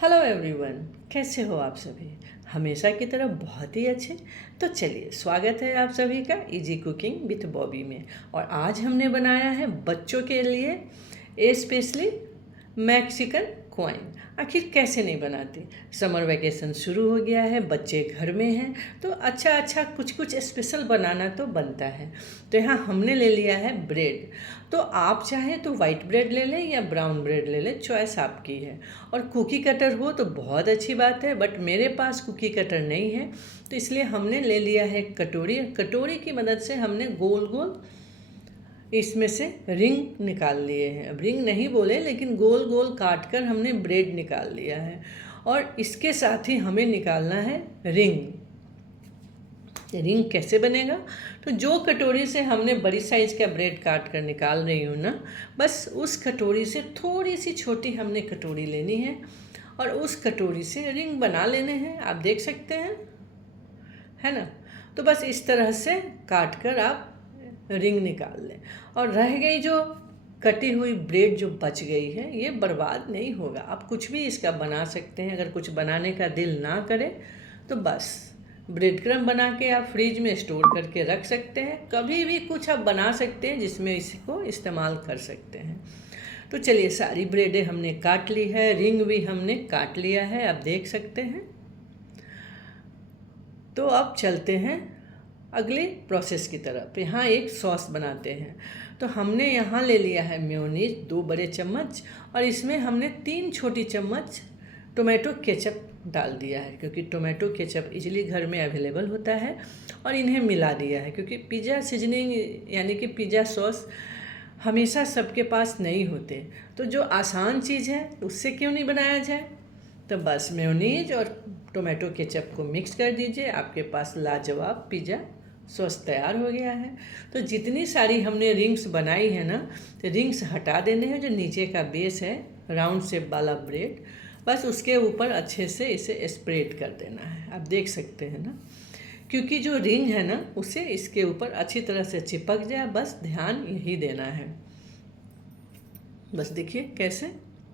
Hello everyone, कैसे हो आप सभी। हमेशा की तरह बहुत ही अच्छे। तो चलिए, स्वागत है आप सभी का इजी कुकिंग विथ बॉबी में। और आज हमने बनाया है बच्चों के लिए स्पेशली मैक्सिकन कॉइन। आखिर कैसे नहीं बनाती। समर वैकेशन शुरू हो गया है, बच्चे घर में हैं, तो अच्छा अच्छा कुछ कुछ स्पेशल बनाना तो बनता है। तो यहाँ हमने ले लिया है ब्रेड। तो आप चाहें तो वाइट ब्रेड ले लें या ब्राउन ब्रेड ले लें, चॉइस आपकी है। और कुकी कटर हो तो बहुत अच्छी बात है, बट मेरे पास कुकी कटर नहीं है, तो इसलिए हमने ले लिया है कटोरी। कटोरी की मदद से हमने गोल गोल इसमें से रिंग निकाल लिए हैं। अब रिंग नहीं बोले, लेकिन गोल गोल काट कर हमने ब्रेड निकाल लिया है। और इसके साथ ही हमें निकालना है रिंग। रिंग कैसे बनेगा, तो जो कटोरी से हमने बड़ी साइज़ का ब्रेड काट कर निकाल रही हूँ ना, बस उस कटोरी से थोड़ी सी छोटी हमने कटोरी लेनी है और उस कटोरी से रिंग बना लेने हैं। आप देख सकते हैं, है ना। तो बस इस तरह से काट कर आप रिंग निकाल लें। और रह गई जो कटी हुई ब्रेड जो बच गई है, ये बर्बाद नहीं होगा। आप कुछ भी इसका बना सकते हैं। अगर कुछ बनाने का दिल ना करे तो बस ब्रेड क्रम्ब बना के आप फ्रिज में स्टोर करके रख सकते हैं। कभी भी कुछ आप बना सकते हैं जिसमें इसको इस्तेमाल कर सकते हैं। तो चलिए, सारी ब्रेडें हमने काट ली है, रिंग भी हमने काट लिया है, आप देख सकते हैं। तो अब चलते हैं अगले प्रोसेस की तरफ। यहाँ एक सॉस बनाते हैं। तो हमने यहाँ ले लिया है मेयोनीज 2 बड़े चम्मच, और इसमें हमने 3 छोटी चम्मच टोमेटो केचप डाल दिया है, क्योंकि टोमेटो केचप इजीली घर में अवेलेबल होता है। और इन्हें मिला दिया है, क्योंकि पिज़्ज़ा सीजनिंग यानी कि पिज़्ज़ा सॉस हमेशा सबके पास नहीं होते। तो जो आसान चीज़ है उससे क्यों नहीं बनाया जाए। तो बस मेयोनीज और टोमेटो केचप को मिक्स कर दीजिए, आपके पास लाजवाब पिज़्ज़ा सॉस तैयार हो गया है। तो जितनी सारी हमने रिंग्स बनाई है ना, तो रिंग्स हटा देने हैं। जो नीचे का बेस है राउंड शेप वाला ब्रेड, बस उसके ऊपर अच्छे से इसे स्प्रेड कर देना है। आप देख सकते हैं ना, क्योंकि जो रिंग है ना उसे इसके ऊपर अच्छी तरह से चिपक जाए, बस ध्यान यही देना है। बस देखिए कैसे,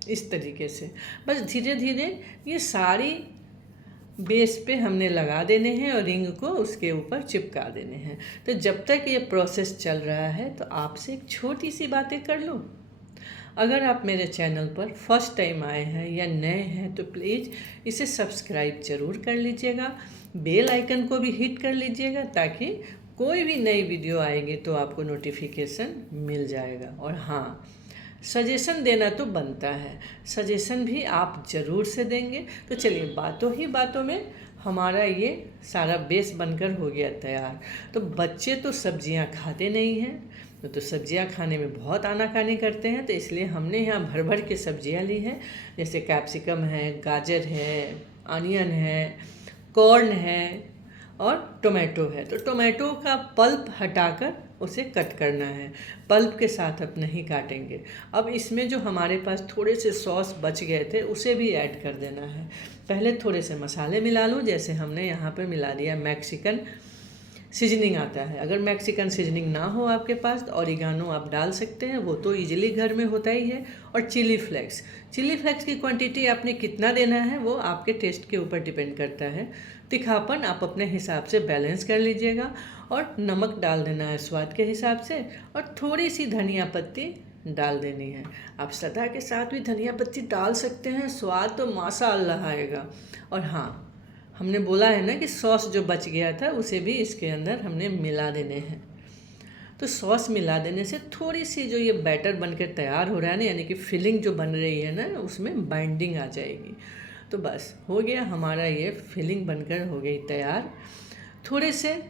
इस तरीके से बस धीरे धीरे ये सारी बेस पे हमने लगा देने हैं और रिंग को उसके ऊपर चिपका देने हैं। तो जब तक ये प्रोसेस चल रहा है, तो आपसे एक छोटी सी बातें कर लूँ। अगर आप मेरे चैनल पर फर्स्ट टाइम आए हैं या नए हैं, तो प्लीज़ इसे सब्सक्राइब ज़रूर कर लीजिएगा। बेल आइकन को भी हिट कर लीजिएगा, ताकि कोई भी नई वीडियो आएगी तो आपको नोटिफिकेशन मिल जाएगा। और हाँ, सजेशन देना तो बनता है, सजेशन भी आप ज़रूर से देंगे। तो चलिए, बातों ही बातों में हमारा ये सारा बेस बनकर हो गया तैयार। तो बच्चे तो सब्जियां खाते नहीं हैं, तो सब्जियां खाने में बहुत आनाकानी करते हैं, तो इसलिए हमने यहाँ भर भर के सब्जियां ली हैं। जैसे कैप्सिकम है, गाजर है, अनियन है, कॉर्न है और टोमेटो है। तो टोमेटो का पल्प हटाकर उसे कट करना है, पल्प के साथ अब नहीं काटेंगे। अब इसमें जो हमारे पास थोड़े से सॉस बच गए थे, उसे भी ऐड कर देना है। पहले थोड़े से मसाले मिला लूँ, जैसे हमने यहाँ पर मिला दिया मैक्सिकन सीजनिंग आता है। अगर मैक्सिकन सीजनिंग ना हो आपके पास, तो ऑरिगानो आप डाल सकते हैं, वो तो इजीली घर में होता ही है। और चिली फ्लेक्स, चिली फ्लेक्स की क्वांटिटी आपने कितना देना है वो आपके टेस्ट के ऊपर डिपेंड करता है। तीखापन आप अपने हिसाब से बैलेंस कर लीजिएगा। और नमक डाल देना है स्वाद के हिसाब से, और थोड़ी सी धनिया पत्ती डाल देनी है। आप सदा के साथ भी धनिया पत्ती डाल सकते हैं, स्वाद तो माशाअल्लाह आएगा। और हाँ, हमने बोला है ना कि सॉस जो बच गया था उसे भी इसके अंदर हमने मिला देने हैं। तो सॉस मिला देने से थोड़ी सी जो ये बैटर बनकर तैयार हो रहा है ना, यानी कि फिलिंग जो बन रही है ना, उसमें बाइंडिंग आ जाएगी। तो बस हो गया हमारा, ये फिलिंग बनकर हो गई तैयार। थोड़े से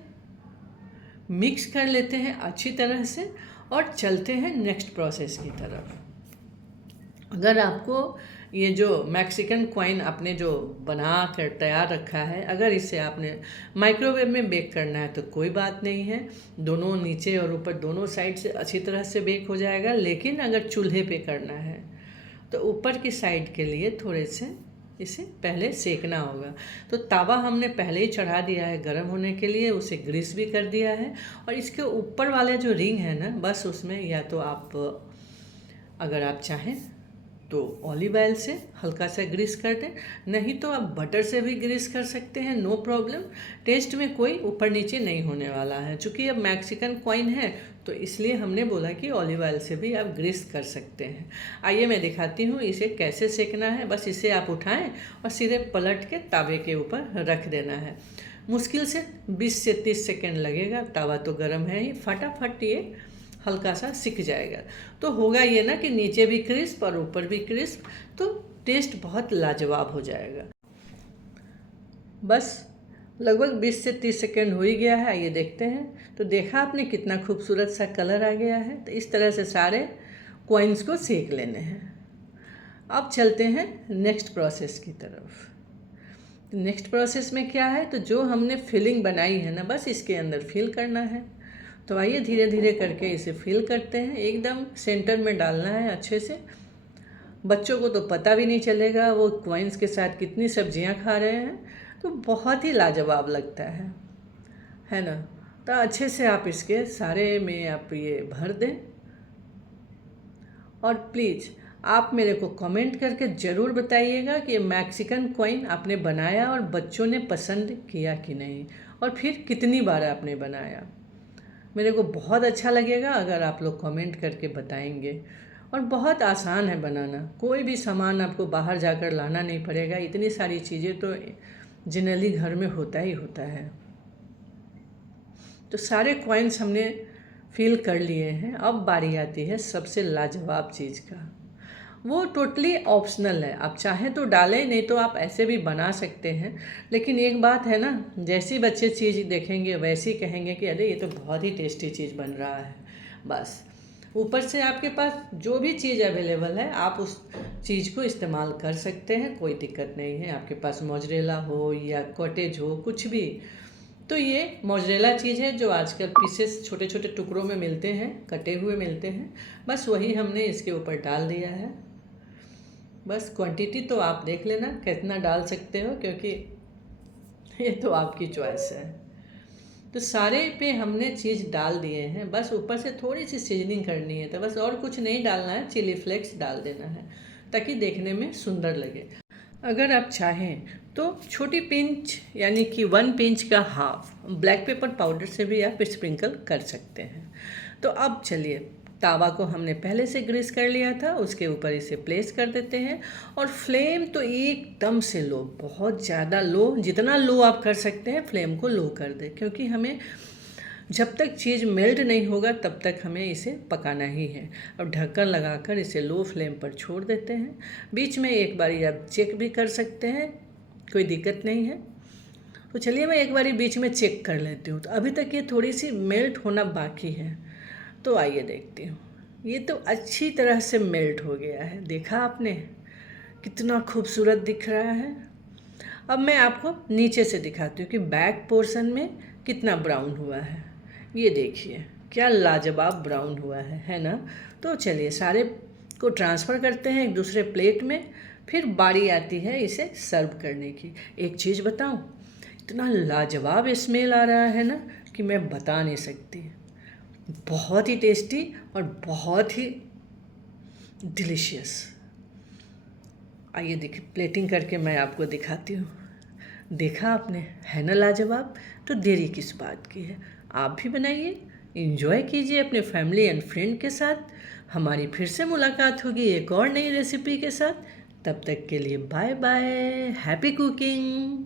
मिक्स कर लेते हैं अच्छी तरह से और चलते हैं नेक्स्ट प्रोसेस की तरफ। अगर आपको ये जो मैक्सिकन कॉइन आपने जो बना कर तैयार रखा है, अगर इसे आपने माइक्रोवेव में बेक करना है तो कोई बात नहीं है, दोनों नीचे और ऊपर दोनों साइड से अच्छी तरह से बेक हो जाएगा। लेकिन अगर चूल्हे पे करना है तो ऊपर की साइड के लिए थोड़े से इसे पहले सेकना होगा। तो तवा हमने पहले ही चढ़ा दिया है गर्म होने के लिए, उसे ग्रीस भी कर दिया है। और इसके ऊपर वाले जो रिंग है ना, बस उसमें या तो आप अगर आप चाहें तो ऑलिव ऑयल से हल्का सा ग्रीस कर दें, नहीं तो आप बटर से भी ग्रीस कर सकते हैं, नो प्रॉब्लम। टेस्ट में कोई ऊपर नीचे नहीं होने वाला है। चूँकि अब मैक्सिकन कॉइन है तो इसलिए हमने बोला कि ऑलिव ऑयल से भी आप ग्रीस कर सकते हैं। आइए मैं दिखाती हूँ इसे कैसे सेकना है। बस इसे आप उठाएं और सीधे पलट के तावे के ऊपर रख देना है। मुश्किल से 20 से 30 सेकेंड लगेगा। तवा तो गर्म है ही, फटाफट ये हल्का सा सिक जाएगा। तो होगा ये ना कि नीचे भी क्रिस्प और ऊपर भी क्रिस्प, तो टेस्ट बहुत लाजवाब हो जाएगा। बस लगभग 20 से 30 सेकेंड हो ही गया है। आइए देखते हैं। तो देखा आपने कितना खूबसूरत सा कलर आ गया है। तो इस तरह से सारे कॉइन्स को सेक लेने हैं। अब चलते हैं नेक्स्ट प्रोसेस की तरफ। नेक्स्ट प्रोसेस में क्या है, तो जो हमने फिलिंग बनाई है ना, बस इसके अंदर फिल करना है। तो आइए धीरे धीरे करके इसे फिल करते हैं। एकदम सेंटर में डालना है अच्छे से। बच्चों को तो पता भी नहीं चलेगा वो कॉइन्स के साथ कितनी सब्जियां खा रहे हैं। तो बहुत ही लाजवाब लगता है ना। तो अच्छे से आप इसके सारे में आप ये भर दें। और प्लीज़ आप मेरे को कमेंट करके ज़रूर बताइएगा कि ये मैक्सिकन कॉइन आपने बनाया और बच्चों ने पसंद किया कि नहीं, और फिर कितनी बार आपने बनाया। मेरे को बहुत अच्छा लगेगा अगर आप लोग कमेंट करके बताएंगे। और बहुत आसान है बनाना। कोई भी सामान आपको बाहर जाकर लाना नहीं पड़ेगा। इतनी सारी चीज़ें तो जनरली घर में होता ही होता है। तो सारे कॉइन्स हमने फिल कर लिए हैं। अब बारी आती है सबसे लाजवाब चीज़ का। वो टोटली ऑप्शनल है, आप चाहें तो डालें, नहीं तो आप ऐसे भी बना सकते हैं। लेकिन एक बात है ना, जैसी बच्चे चीज़ देखेंगे वैसे ही कहेंगे कि अरे ये तो बहुत ही टेस्टी चीज़ बन रहा है। बस ऊपर से आपके पास जो भी चीज़ अवेलेबल है आप उस चीज़ को इस्तेमाल कर सकते हैं, कोई दिक्कत नहीं है। आपके पास मोज़रेला हो या कॉटेज हो, कुछ भी। तो ये मोज़रेला चीज़ है जो आजकल पीसेस छोटे छोटे टुकड़ों में मिलते हैं, कटे हुए मिलते हैं। बस वही हमने इसके ऊपर डाल दिया है। बस क्वांटिटी तो आप देख लेना कितना डाल सकते हो, क्योंकि ये तो आपकी चॉइस है। तो सारे पे हमने चीज़ डाल दिए हैं। बस ऊपर से थोड़ी सी सीजनिंग करनी है, तो बस और कुछ नहीं डालना है। चिली फ्लेक्स डाल देना है ताकि देखने में सुंदर लगे। अगर आप चाहें तो छोटी पिंच यानी कि 1 पिंच का हाफ ब्लैक पेपर पाउडर से भी आप स्प्रिंकल कर सकते हैं। तो अब चलिए, तावा को हमने पहले से ग्रीस कर लिया था, उसके ऊपर इसे प्लेस कर देते हैं। और फ्लेम तो एकदम से लो, बहुत ज़्यादा लो, जितना लो आप कर सकते हैं फ्लेम को लो कर दें, क्योंकि हमें जब तक चीज़ मेल्ट नहीं होगा तब तक हमें इसे पकाना ही है। और ढक्कन लगाकर इसे लो फ्लेम पर छोड़ देते हैं। बीच में एक बारी आप चेक भी कर सकते हैं, कोई दिक्कत नहीं है। तो चलिए मैं एक बारी बीच में चेक कर लेती हूँ। तो अभी तक ये थोड़ी सी मेल्ट होना बाकी है। तो आइए देखती हूँ। ये तो अच्छी तरह से मेल्ट हो गया है। देखा आपने कितना खूबसूरत दिख रहा है। अब मैं आपको नीचे से दिखाती हूँ कि बैक पोर्शन में कितना ब्राउन हुआ है। ये देखिए क्या लाजवाब ब्राउन हुआ है ना। तो चलिए सारे को ट्रांसफ़र करते हैं एक दूसरे प्लेट में। फिर बारी आती है इसे सर्व करने की। एक चीज़ बताऊँ, इतना लाजवाब स्मेल आ रहा है ना कि मैं बता नहीं सकती। बहुत ही टेस्टी और बहुत ही डिलीशियस। आइए देखिए, प्लेटिंग करके मैं आपको दिखाती हूँ। देखा आपने, है ना लाजवाब। तो देरी किस बात की है, आप भी बनाइए, एंजॉय कीजिए अपने फैमिली एंड फ्रेंड के साथ। हमारी फिर से मुलाकात होगी एक और नई रेसिपी के साथ। तब तक के लिए बाय बाय, हैप्पी कुकिंग।